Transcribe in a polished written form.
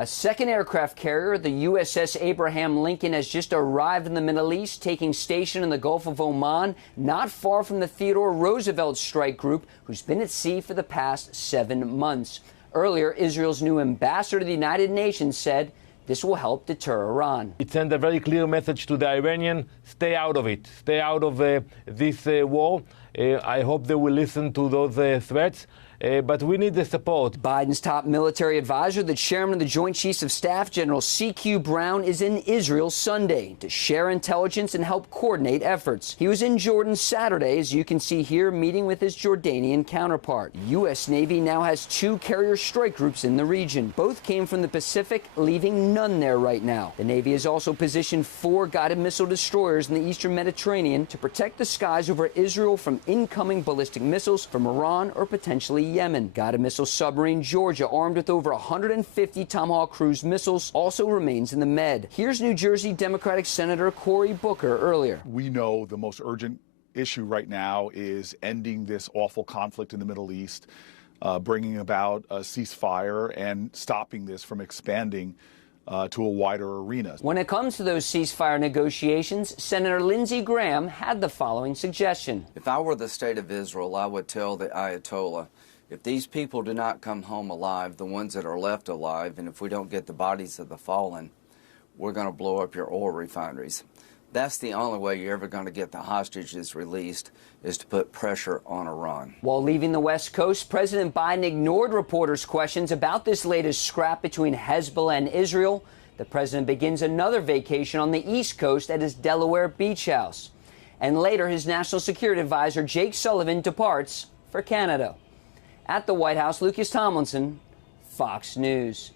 A second aircraft carrier, the USS Abraham Lincoln, has just arrived in the Middle East, taking station in the Gulf of Oman, not far from the Theodore Roosevelt strike group, who's been at sea for the past 7 months. Earlier, Israel's new ambassador to the United Nations said this will help deter Iran. It sent a very clear message to the Iranians: stay out of it, stay out of this war. I hope they will listen to those threats. But we need the support. Biden's top military advisor, the chairman of the Joint Chiefs of Staff, General C.Q. Brown, is in Israel Sunday to share intelligence and help coordinate efforts. He was in Jordan Saturday, as you can see here, meeting with his Jordanian counterpart. U.S. Navy now has 2 carrier strike groups in the region. Both came from the Pacific, leaving none there right now. The Navy has also positioned 4 guided missile destroyers in the eastern Mediterranean to protect the skies over Israel from incoming ballistic missiles from Iran or potentially Yemen. Guided missile submarine Georgia, armed with over 150 Tomahawk cruise missiles, also remains in the Med. Here's New Jersey Democratic Senator Cory Booker earlier. We know the most urgent issue right now is ending this awful conflict in the Middle East, bringing about a ceasefire and stopping this from expanding to a wider arena. When it comes to those ceasefire negotiations, Senator Lindsey Graham had the following suggestion. If I were the state of Israel, I would tell the Ayatollah, if these people do not come home alive, the ones that are left alive, and if we don't get the bodies of the fallen, we're going to blow up your oil refineries. That's the only way you're ever going to get the hostages released, is to put pressure on Iran. While leaving the West Coast, President Biden ignored reporters' questions about this latest scrap between Hezbollah and Israel. The president begins another vacation on the East Coast at his Delaware beach house. And later, his national security advisor, Jake Sullivan, departs for Canada. At the White House, Lucas Tomlinson, Fox News.